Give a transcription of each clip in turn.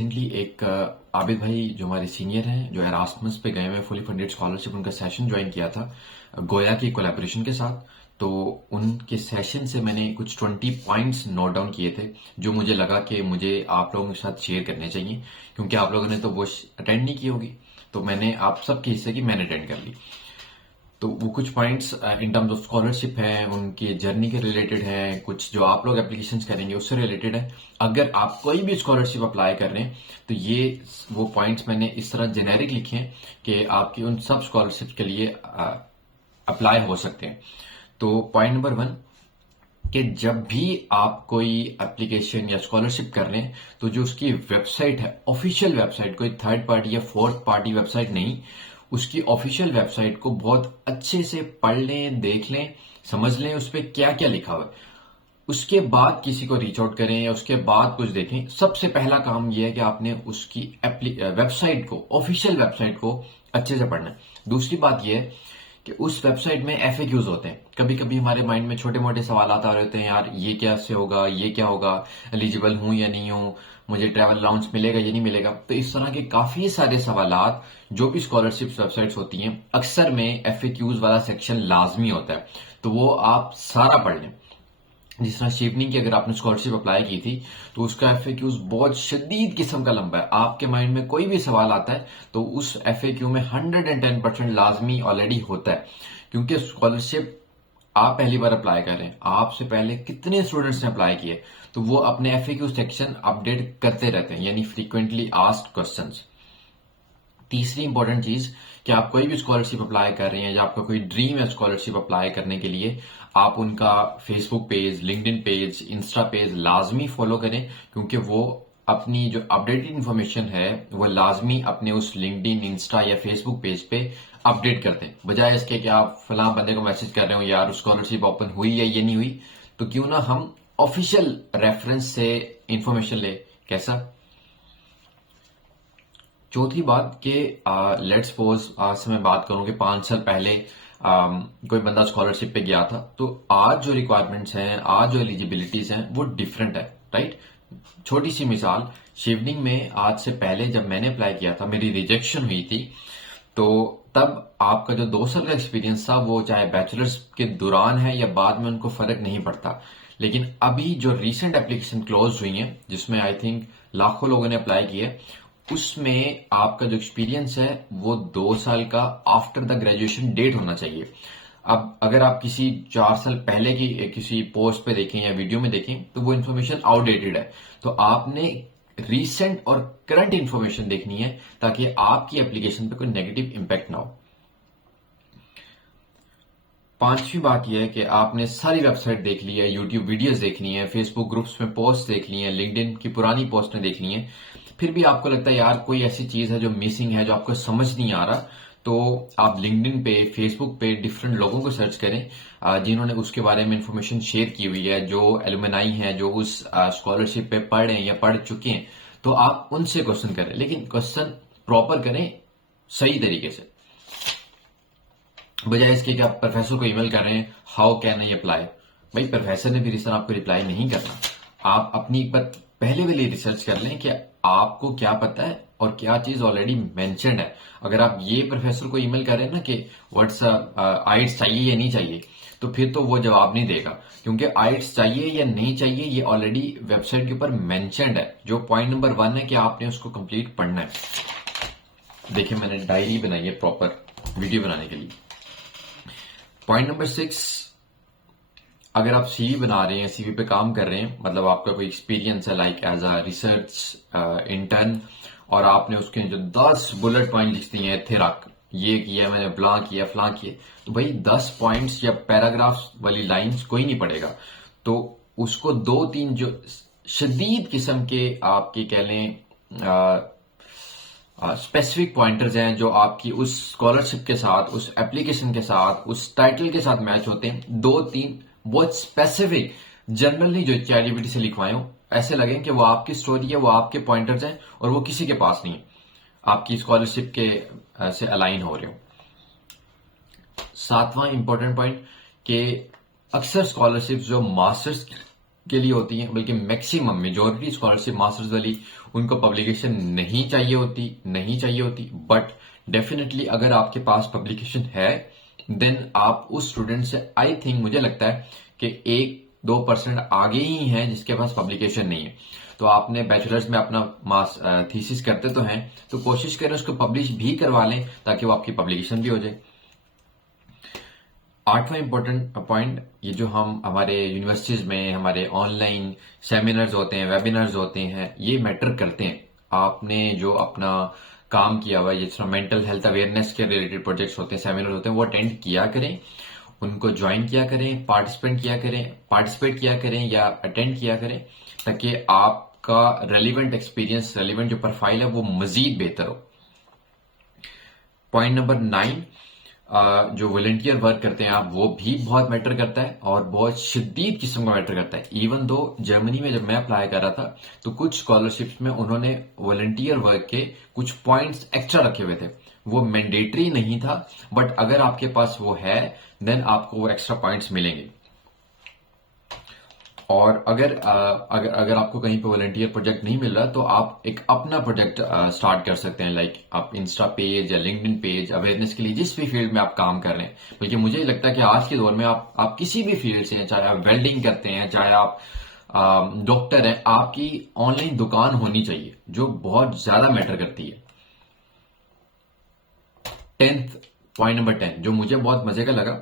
Recently एक आबिद भाई जो हमारे सीनियर हैं जो एरास्मस पे गए हुए फुली फंडेड स्कॉलरशिप उनका सेशन ज्वाइन किया था गोया की कोलैबोरेशन के साथ। तो उनके सेशन से मैंने कुछ 20 पॉइंट्स नोट डाउन किए थे जो मुझे लगा कि मुझे आप लोगों के साथ शेयर करने चाहिए, क्योंकि आप लोगों ने तो वो अटेंड नहीं की होगी। तो मैंने आप सबके हिस्से की मैंने अटेंड कर ली। तो वो कुछ points in terms of scholarship है, उनकी जर्नी के रिलेटेड है, कुछ जो आप लोग एप्लीकेशंस करेंगे उससे रिलेटेड है। अगर आप कोई भी स्कॉलरशिप अप्लाई कर रहे हैं तो ये वो पॉइंट्स मैंने इस तरह जेनेरिक लिखे हैं कि आपकी उन सब स्कॉलरशिप के लिए अप्लाई हो सकते हैं। तो पॉइंट नंबर 1 कि जब भी आप कोई एप्लीकेशन या स्कॉलरशिप कर रहे हैं तो जो उसकी वेबसाइट है, ऑफिशियल वेबसाइट, कोई थर्ड पार्टी या फोर्थ पार्टी वेबसाइट नहीं, उसकी ऑफिशियल वेबसाइट को बहुत अच्छे से पढ़ लें, देख लें, समझ लें उस पर क्या क्या लिखा हुआ है। उसके बाद किसी को रीच आउट करें या उसके बाद कुछ देखें। सबसे पहला काम यह है कि आपने उसकी वेबसाइट को, ऑफिशियल वेबसाइट को अच्छे से पढ़ना है। दूसरी बात यह है कि उस वेबसाइट में एफएक्यूज होते हैं। कभी कभी हमारे माइंड में छोटे मोटे सवाल आ रहे होते हैं, यार ये कैसे होगा, ये क्या होगा, एलिजिबल हूं या नहीं हूं, मुझे ट्रैवल अलाउंस मिलेगा या नहीं मिलेगा। तो इस तरह के काफी सारे सवालात जो भी स्कॉलरशिप वेबसाइट्स होती हैं, अक्सर में एफएक्यूज वाला सेक्शन लाजमी होता है। तो वो आप सारा पढ़ लें। जिस तरह शेपनिंग की अगर आपने स्कॉलरशिप अप्लाई की थी तो उसका एफएक्यूज बहुत शदीद किस्म का लंबा है। आपके माइंड में कोई भी सवाल आता है तो उस एफएक्यू में 110% लाजमी ऑलरेडी होता है, क्योंकि स्कॉलरशिप आप पहली बार अप्लाई कर रहे हैं, आपसे पहले कितने स्टूडेंट्स ने अप्लाई किए, तो वो अपने एफएक्यू सेक्शन अपडेट करते रहते हैं, यानी फ्रीक्वेंटली आस्क्ड क्वेश्चंस। तीसरी इंपॉर्टेंट चीज कि आप कोई भी स्कॉलरशिप अप्लाई कर रहे हैं या आपका कोई ड्रीम है स्कॉलरशिप अप्लाई करने के लिए, आप उनका Facebook page, LinkedIn page, Insta page लाजमी फॉलो करें, क्योंकि वो अपनी जो अपडेटेड इंफॉर्मेशन है वो लाजमी अपने उस लिंक्डइन, इंस्टा या फेसबुक पेज पे अपडेट करते हैं। बजाय इसके कि आप फलां बंदे को मैसेज कर रहे हो यार स्कॉलरशिप ओपन हुई या ये नहीं हुई, तो क्यों ना हम ऑफिशियल रेफरेंस से इंफॉर्मेशन ले। कैसा? चौथी बात कि लेट्स सपोज आज से मैं बात करूं कि 5 साल पहले कोई बंदा स्कॉलरशिप पे गया था, तो आज जो रिक्वायरमेंट्स हैं, आज जो एलिजिबिलिटीज हैं वो डिफरेंट है, राइट। छोटी सी मिसाल, शिवनिंग में आज से पहले जब मैंने अप्लाई किया था, मेरी रिजेक्शन हुई थी, तो तब आपका जो 2 साल का एक्सपीरियंस था वो चाहे बैचलर्स के दौरान है या बाद में, उनको फर्क नहीं पड़ता। लेकिन अभी जो रीसेंट एप्लीकेशन क्लोज हुई है जिसमें आई थिंक लाखों लोगों ने अप्लाई किया, उसमें आपका जो एक्सपीरियंस है वो 2 साल का आफ्टर द ग्रेजुएशन डेट होना चाहिए। अब अगर आप किसी 4 साल पहले की किसी पोस्ट पे देखें या वीडियो में देखें तो वो इन्फॉर्मेशन आउटडेटेड है। तो आपने रीसेंट और करंट इंफॉर्मेशन देखनी है ताकि आपकी एप्लीकेशन पे कोई नेगेटिव इम्पैक्ट ना हो। पांचवी बात यह है कि आपने सारी वेबसाइट देख ली है, यूट्यूब वीडियोस देखनी है, फेसबुक ग्रुप्स में पोस्ट देख ली है, लिंक्डइन की पुरानी पोस्टें देखनी है, फिर भी आपको लगता है यार कोई ऐसी चीज है जो मिसिंग है, जो आपको समझ नहीं आ रहा, तो आप लिंक्डइन पे, फेसबुक पे डिफरेंट लोगों को सर्च करें जिन्होंने उसके बारे में इंफॉर्मेशन शेयर की हुई है, जो एलुमनाई हैं, जो उस स्कॉलरशिप पे पढ़ रहे हैं या पढ़ चुके हैं। तो आप उनसे क्वेश्चन करें, लेकिन क्वेश्चन प्रॉपर करें, सही तरीके से। बजाय इसके कि आप प्रोफेसर को ईमेल कर रहे हैं हाउ कैन आई अप्लाई, भाई प्रोफेसर ने फिर इस तरह आपको रिप्लाई नहीं करना। आप अपनी एक बार पहले वाली रिसर्च कर लें कि आपको क्या पता है और क्या चीज ऑलरेडी मेंशन्ड है। अगर आप ये प्रोफेसर को ईमेल कर रहे हैं ना कि व्हाट्स आइट्स चाहिए या नहीं चाहिए, तो फिर तो वो जवाब नहीं देगा, क्योंकि आइट्स चाहिए या नहीं चाहिए ये ऑलरेडी वेबसाइट के ऊपर मेंशन्ड है। जो पॉइंट नंबर 1 है कि आपने उसको कंप्लीट पढ़ना है। देखिए मैंने डायरी बनाई है प्रॉपर वीडियो बनाने के लिए। पॉइंट नंबर 6, अगर आप सीवी बना रहे हैं, सीवी पे काम कर रहे हैं, मतलब आपका कोई एक्सपीरियंस है like as a research intern, और आपने उसके जो 10 बुलेट पॉइंट लिख दिए हैं, थे रख ये किया मैंने, ब्ला किया, फलां किए, तो भाई 10 पॉइंट्स या पैराग्राफ्स वाली लाइंस कोई नहीं पढ़ेगा। तो उसको 2-3 जो शदीद किस्म के आपके कह लें स्पेसिफिक पॉइंटर्स हैं जो आपकी उस स्कॉलरशिप के साथ, उस एप्लीकेशन के साथ, उस टाइटल के साथ मैच होते हैं, 2-3 बहुत स्पेसिफिक, जनरली जो चैटजीपीटी से लिखवाए हो, ऐसे लगे कि वो आपकी स्टोरी है, वो आपके पॉइंटर्स हैं और वो किसी के पास नहीं है, आपकी स्कॉलरशिप के से अलाइन हो रहे हो। 7वां इंपॉर्टेंट पॉइंट कि अक्सर स्कॉलरशिप जो मास्टर्स के लिए होती हैं, बल्कि मैक्सिमम मेजॉरिटी स्कॉलरशिप मास्टर्स वाली उनको पब्लिकेशन नहीं चाहिए होती। बट डेफिनेटली अगर आपके पास पब्लिकेशन है, देन आप उस स्टूडेंट से आई थिंक मुझे लगता है कि 1-2% आगे ही हैं जिसके पास पब्लिकेशन नहीं है। तो आपने बैचलर्स में अपना मास थीसिस करते तो हैं, तो कोशिश करें उसको पब्लिश भी करवा लें ताकि वो आपकी पब्लिकेशन भी हो जाए। 8वां इंपॉर्टेंट पॉइंट, ये जो हम हमारे यूनिवर्सिटीज में हमारे ऑनलाइन सेमिनार्स होते हैं, वेबिनार्स होते हैं, ये मैटर करते हैं। आपने जो अपना काम किया हुआ है, जिस तरह मेंटल हेल्थ अवेयरनेस के रिलेटेड प्रोजेक्ट्स होते हैं, सेमिनार होते हैं, वो अटेंड किया करें, उनको ज्वाइन किया करें, पार्टिसिपेट किया करें या अटेंड किया करें, ताकि आपका रेलिवेंट एक्सपीरियंस, रेलिवेंट जो प्रोफाइल है वो मजीद बेहतर हो। पॉइंट नंबर 9, जो वॉलंटियर वर्क करते हैं आप, वो भी बहुत मैटर करता है और बहुत शदीद किस्म का मैटर करता है। इवन दो जर्मनी में जब मैं अप्लाई कर रहा था तो कुछ स्कॉलरशिप्स में उन्होंने वॉलंटियर वर्क के कुछ पॉइंट्स एक्स्ट्रा रखे हुए थे। वो मैंडेटरी नहीं था, बट अगर आपके पास वो है देन आपको वो एक्स्ट्रा पॉइंट्स मिलेंगे। और अगर आपको कहीं पे वॉलंटियर प्रोजेक्ट नहीं मिल रहा तो आप एक अपना प्रोजेक्ट स्टार्ट कर सकते हैं, लाइक आप इंस्टा पेज या लिंक्डइन पेज अवेयरनेस के लिए, जिस भी फील्ड में आप काम कर रहे हैं। बल्कि मुझे लगता है कि आज के दौर में आप किसी भी फील्ड से हैं, चाहे आप वेल्डिंग करते हैं, चाहे आप डॉक्टर हैं, आपकी ऑनलाइन दुकान होनी चाहिए, जो बहुत ज्यादा मैटर करती है। 10th पॉइंट नंबर 10 जो मुझे बहुत मजे का लगा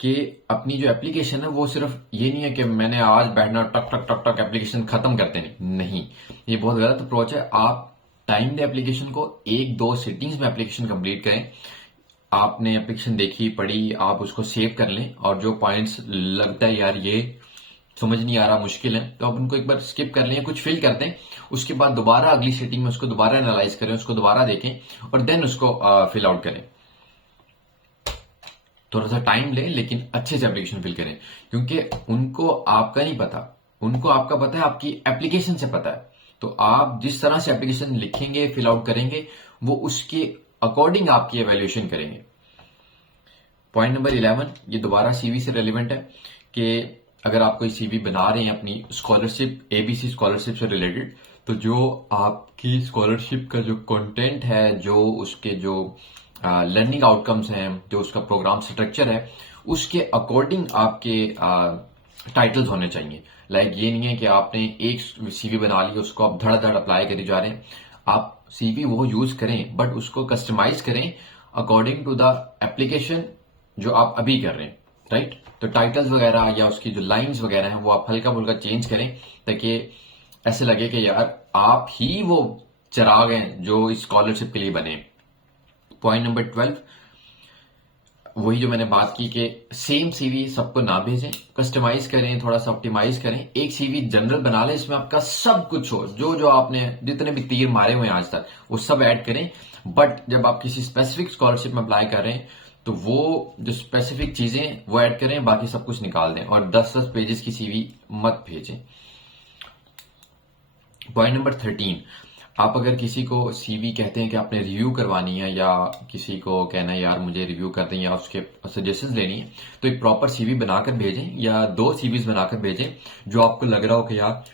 कि अपनी जो एप्लीकेशन है वो सिर्फ ये नहीं है कि मैंने आज बैठना टक टक टक टक एप्लीकेशन खत्म करते नहीं, ये बहुत गलत अप्रोच है। आप टाइम दे एप्लीकेशन को, 1-2 सिटिंग्स में एप्लीकेशन कंप्लीट करें। आपने एप्लीकेशन देखी, पढ़ी, आप उसको सेव कर लें और जो पॉइंट्स लगता है यार ये समझ नहीं आ रहा, मुश्किल है, तो आप उनको एक बार स्किप कर लें, कुछ फिल कर दें। उसके बाद दोबारा अगली सिटिंग में उसको दोबारा एनालाइज करें, उसको दोबारा देखें और देन उसको फिल आउट करें। थोड़ा सा टाइम लें लेकिन अच्छे से एप्लीकेशन फिल करें, क्योंकि उनको आपका नहीं पता, उनको आपका पता है, आपकी एप्लीकेशन से पता है। तो आप जिस तरह से एप्लीकेशन लिखेंगे, फिल आउट करेंगे, वो उसके अकॉर्डिंग आपकी एवेल्युएशन करेंगे। पॉइंट नंबर 11, ये दोबारा सीवी से रेलिवेंट है कि अगर आप कोई सीवी बना रहे हैं अपनी स्कॉलरशिप, एबीसी स्कॉलरशिप से रिलेटेड, तो जो आपकी स्कॉलरशिप का जो कंटेंट है, जो उसके जो लर्निंग आउटकम्स हैं, जो उसका प्रोग्राम स्ट्रक्चर है, उसके अकॉर्डिंग आपके टाइटल्स होने चाहिए। लाइक ये नहीं है कि आपने एक सीवी बना ली, उसको आप धड़ाधड़ अप्लाई करी जा रहे हैं। आप सीवी वो यूज करें, बट उसको कस्टमाइज करें अकॉर्डिंग टू द एप्लीकेशन जो आप अभी कर रहे हैं, राइट। तो टाइटल्स वगैरह या उसकी जो लाइंस वगैरह हैं वो आप हल्का फुल्का चेंज करें, ताकि ऐसे लगे कि यार आप ही वो चिराग हैं जो इस स्कॉलरशिप के लिए बने। पॉइंट नंबर 12, वही जो मैंने बात की कि सेम सीवी सबको ना भेजें, कस्टमाइज करें, थोड़ा सा ऑप्टिमाइज करें। एक सीवी जनरल बना लें, इसमें आपका सब कुछ हो, जो जो आपने जितने भी तीर मारे हुए हैं आज तक वो सब ऐड करें। बट जब आप किसी स्पेसिफिक स्कॉलरशिप में अप्लाई कर रहे हैं तो वो जो स्पेसिफिक चीजें वो ऐड करें, बाकी सब कुछ निकाल दें, और 10-10 पेजेस की सीवी मत भेजें। पॉइंट नंबर 13, आप अगर किसी को सीवी कहते हैं कि आपने रिव्यू करवानी है, या किसी को कहना है यार मुझे रिव्यू कर दें या उसके सजेशंस लेनी है, तो एक प्रॉपर सीवी बनाकर भेजें, या 2 सीवीज बनाकर भेजें जो आपको लग रहा हो कि यार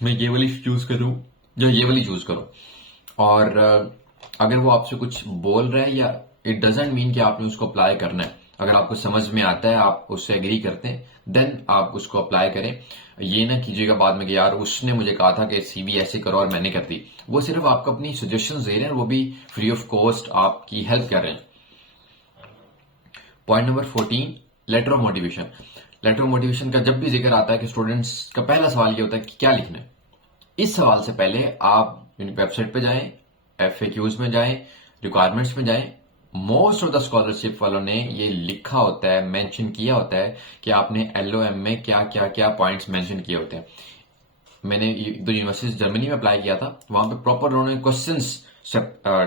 मैं ये वाली चूज करूं या ये वाली चूज करो। और अगर वो आपसे कुछ बोल रहा है, या इट डजेंट मीन कि आपने उसको अप्लाई करना है, अगर आपको समझ में आता है, आप उससे एग्री करते हैं, देन आप उसको अप्लाई करें। ये ना कीजिएगा बाद में कि यार उसने मुझे कहा था कि सीवी ऐसे करो और मैंने कर दी। वो सिर्फ आपको अपनी सजेशंस दे रहे हैं, वो भी फ्री ऑफ कॉस्ट आपकी हेल्प कर रहे हैं। Point number 14, letter of motivation. Letter of motivation का जब भी जिक्र आता है कि स्टूडेंट्स का पहला सवाल ये होता है कि क्या लिखना है। इस सवाल से पहले आप वेबसाइट पे जाएं, FAQs में जाएं, रिक्वायरमेंट्स में जाएं। मोस्ट ऑफ द स्कॉलरशिप वालों ने ये लिखा होता है, मेंशन किया होता है कि आपने LOM में क्या क्या क्या पॉइंट्स मेंशन किए होते हैं। मैंने 2 यूनिवर्सिटीज जर्मनी में अप्लाई किया था, वहां पे प्रॉपर उन्होंने क्वेश्चंस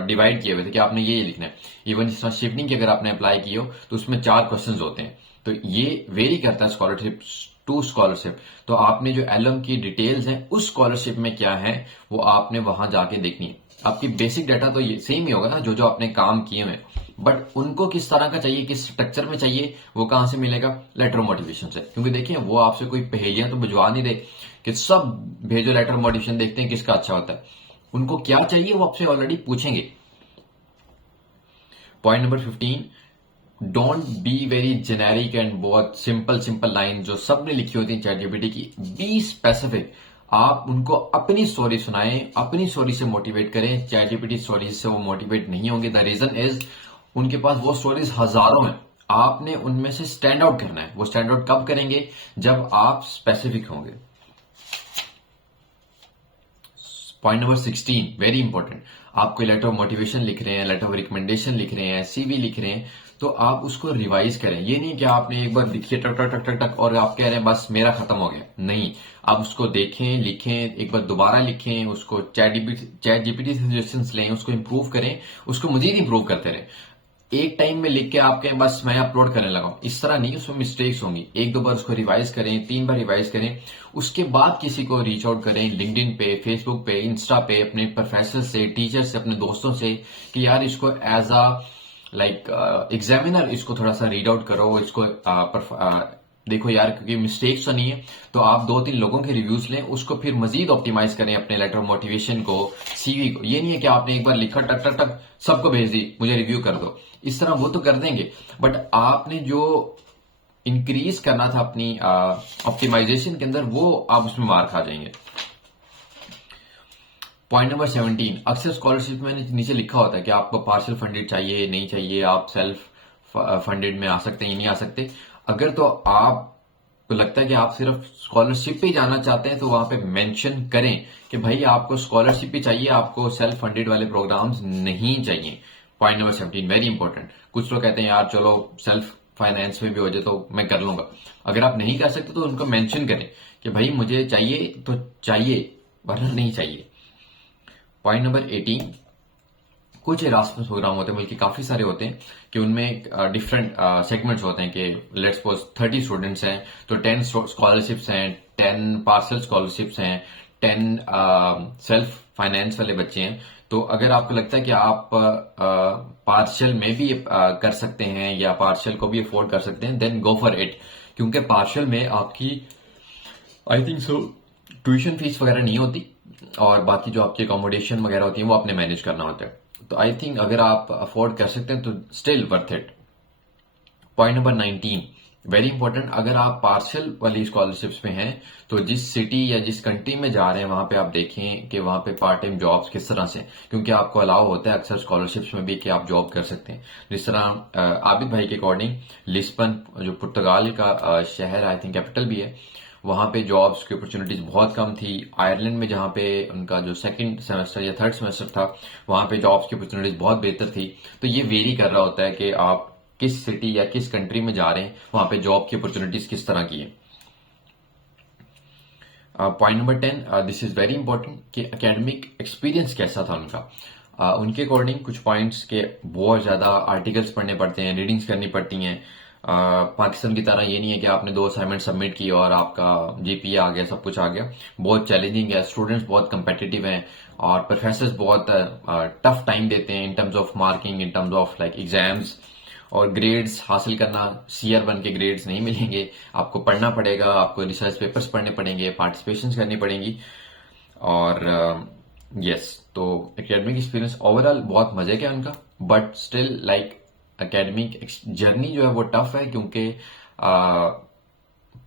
डिवाइड किए हुए थे कि आपने ये लिखना है। इवन जिस तरह शिफ्टिंग की अगर आपने अप्लाई की हो तो उसमें 4 क्वेश्चंस होते हैं। तो ये वेरी करता है स्कॉलरशिप टू स्कॉलरशिप। तो आपने जो LOM की डिटेल्स हैं उस स्कॉलरशिप में क्या है वो आपने वहां जाके देखनी है। आपकी बेसिक डाटा तो ये सेम ही होगा ना, जो जो आपने काम किए हुए, बट उनको किस तरह का चाहिए, किस स्ट्रक्चर में चाहिए, वो कहां से मिलेगा? लेटर मोटिवेशन से। क्योंकि देखिए वो आपसे कोई पहेलियां तो भिजवा नहीं दे कि सब भेजो लेटर मोटिवेशन, देखते हैं किसका अच्छा होता है। उनको क्या चाहिए वो आपसे ऑलरेडी पूछेंगे। Point number 15, don't be very generic and बहुत सिंपल सिंपल लाइन जो सबने लिखी होती है चैट जीपीटी की। Be specific. आप उनको अपनी स्टोरी सुनाएं, अपनी स्टोरी से मोटिवेट करें। चैट जीपीटी स्टोरी से वो मोटिवेट नहीं होंगे। द रीजन इज उनके पास वो स्टोरीज हजारों हैं, आपने उनमें से स्टैंड आउट करना है। वो स्टैंड आउट कब करेंगे? जब आप स्पेसिफिक होंगे। Point number 16, very important. आप कोई लेटर ऑफ मोटिवेशन लिख रहे हैं, लेटर ऑफ रिकमेंडेशन लिख रहे हैं, सीवी लिख रहे हैं, तो आप उसको रिवाइज करें। ये नहीं कि आपने एक बार लिखिए टक टक टक टक टक और आप कह रहे हैं बस मेरा खत्म हो गया। नहीं, आप उसको देखें, लिखें, एक बार दोबारा लिखें, उसको चैट जीपीटी से सजेशंस लें, उसको इंप्रूव करें, उसको मजीद इंप्रूव करते रहें। एक टाइम में लिख के आप कहें बस मैं अपलोड करने लगा हूं, इस तरह नहीं। उसमें मिस्टेक्स होंगी। एक दो बार उसको रिवाइज करें, 3 बार रिवाइज करें, उसके बाद किसी को रीच आउट करें, लिंक्डइन पे, फेसबुक पे, इंस्टा पे, अपने प्रोफेसर से, टीचर से, अपने दोस्तों से कि यार इसको एज अ लाइक एग्जामिनर इसको थोड़ा सा रीड आउट करो, इसको देखो यार, क्योंकि मिस्टेक्स तो नहीं है। तो आप 2-3 लोगों के रिव्यूज लें, उसको फिर मजीद ऑप्टिमाइज करें अपने लेटर ऑफ मोटिवेशन को, सीवी को। ये नहीं है कि आपने एक बार लिखा टक टक टक सबको भेज दी मुझे रिव्यू कर दो, इस तरह वो तो कर देंगे, बट आपने जो इंक्रीज करना था अपनी ऑप्टिमाइजेशन के अंदर, वो आप उसमें मार खा जाएंगे। पॉइंट नंबर 17, अक्सर स्कॉलरशिप में नीचे लिखा होता है कि आपको पार्शियल फंडेड चाहिए, नहीं चाहिए, आप सेल्फ फंडेड में आ सकते हैं या नहीं आ सकते। अगर तो आपको लगता है कि आप सिर्फ स्कॉलरशिप पे जाना चाहते हैं तो वहां पे मेंशन करें कि भाई आपको स्कॉलरशिप ही चाहिए, आपको सेल्फ फंडेड वाले प्रोग्राम्स नहीं चाहिए। Point number 17, very important. कुछ लोग कहते हैं यार चलो सेल्फ फाइनेंस में भी हो जाए तो मैं कर लूंगा। अगर आप नहीं कर सकते तो उनको मेंशन करें कि भाई मुझे चाहिए तो चाहिए, वरना नहीं चाहिए। पॉइंट नंबर 18, कुछ इरास्मस प्रोग्राम होते हैं, बल्कि काफी सारे होते हैं कि उनमें डिफरेंट सेगमेंट्स होते हैं कि लेट्स सपोज 30 स्टूडेंट्स हैं तो 10 स्कॉलरशिप्स हैं, 10 पार्सल स्कॉलरशिप्स हैं, 10 सेल्फ फाइनेंस वाले बच्चे हैं। तो अगर आपको लगता है कि आप पार्शियल में भी कर सकते हैं या पार्शियल को भी अफोर्ड कर सकते हैं, देन गो फॉर इट। क्योंकि पार्शियल में आपकी I think so tuition fees वगैरह नहीं होती, और बाकी जो आपकी अकोमोडेशन वगैरह होती है वो आपने मैनेज करना होता है। तो आई थिंक अगर आप अफोर्ड कर सकते हैं तो still worth it. Point number 19, very important. अगर आप पार्शियल वाली स्कॉलरशिप्स में हैं तो जिस सिटी या जिस कंट्री में जा रहे हैं वहां पे आप देखें कि वहां पे पार्ट टाइम जॉब्स किस तरह से, क्योंकि आपको अलाउ होता है अक्सर स्कॉलरशिप्स में भी कि आप जॉब कर सकते हैं। जिस तरह आबिद भाई के अकॉर्डिंग लिस्बन जो पुर्तगाल का शहर आई थिंक कैपिटल भी है, वहां पे जॉब्स की अपॉर्चुनिटीज बहुत कम थी। आयरलैंड में जहां पे उनका जो सेकंड सेमेस्टर या थर्ड सेमेस्टर था वहां पे जॉब्स की अपॉर्चुनिटीज बहुत बेहतर थी। तो ये वेरी कर रहा होता है कि आप किस सिटी या किस कंट्री में जा रहे हैं, वहां पे जॉब की अपॉर्चुनिटीज किस तरह की है। Point number 10, this is very important कि एकेडमिक एक्सपीरियंस कैसा था उनका। उनके अकॉर्डिंग कुछ पॉइंट्स के बहुत ज्यादा आर्टिकल्स पढ़ने पड़ते हैं, रीडिंग्स करनी पड़ती हैं। पाकिस्तान की तरह ये नहीं है कि आपने 2 असाइनमेंट सबमिट की और आपका जीपीए आ गया, सब कुछ आ गया। बहुत चैलेंजिंग है, स्टूडेंट्स बहुत कंपेटिटिव हैं और प्रोफेसर्स बहुत टफ टाइम देते हैं in terms of marking, in terms of like exams. और ग्रेड्स हासिल करना, CR1 के ग्रेड्स नहीं मिलेंगे, आपको पढ़ना पड़ेगा, आपको रिसर्च पेपर्स पढ़ने पड़ेंगे, पार्टिसिपेशन करनी पड़ेंगी। और यस, तो एकेडमिक एक्सपीरियंस ओवरऑल बहुत मजे का उनका, but still like academic journey जो है वो टफ है क्योंकि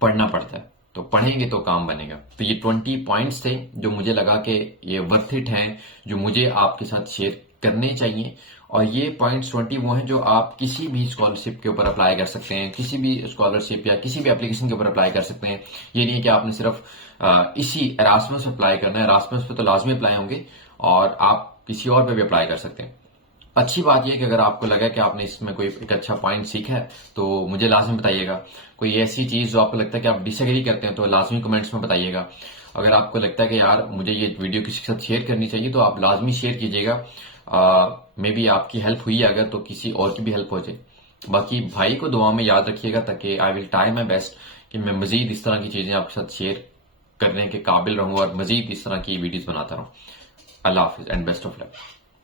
पढ़ना पड़ता है। तो पढ़ेंगे तो काम बनेगा। तो ये 20 पॉइंट्स थे जो मुझे लगा कि ये वर्थ इट हैं, जो मुझे आपके साथ शेयर करने चाहिए। और ये पॉइंट्स 20 वो हैं जो आप किसी भी स्कॉलरशिप के ऊपर अप्लाई कर सकते हैं, किसी भी स्कॉलरशिप या किसी भी एप्लीकेशन के ऊपर अप्लाई कर सकते हैं। ये नहीं है कि आपने सिर्फ इसी एरास्मस अप्लाई करना है। एरास्मस पे तो लाजमी अप्लाई होंगे और आप किसी और पे भी अप्लाई कर सकते हैं। अच्छी बात यह है कि अगर आपको लगा कि आपने इसमें कोई एक अच्छा पॉइंट सीखा है तो मुझे लाजमी बताइएगा। कोई ऐसी चीज जो आपको लगता है कि आप डिसएग्री करते हैं तो लाजमी कमेंट्स में बताइएगा। अगर आपको लगता है कि यार मुझे ये वीडियो किसी के साथ शेयर करनी चाहिए तो आप लाजमी शेयर कीजिएगा। मे बी आपकी हेल्प हुई है अगर, तो किसी और की भी हेल्प हो जाए। बाकी भाई को दुआ में याद रखिएगा ताकि I will try my best कि मैं मजीद इस तरह की चीजें आपके साथ शेयर करने के काबिल रहूं और मजीद इस तरह की वीडियोस बनाता रहूं। अल्लाह हाफिज and best of luck.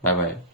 Bye bye.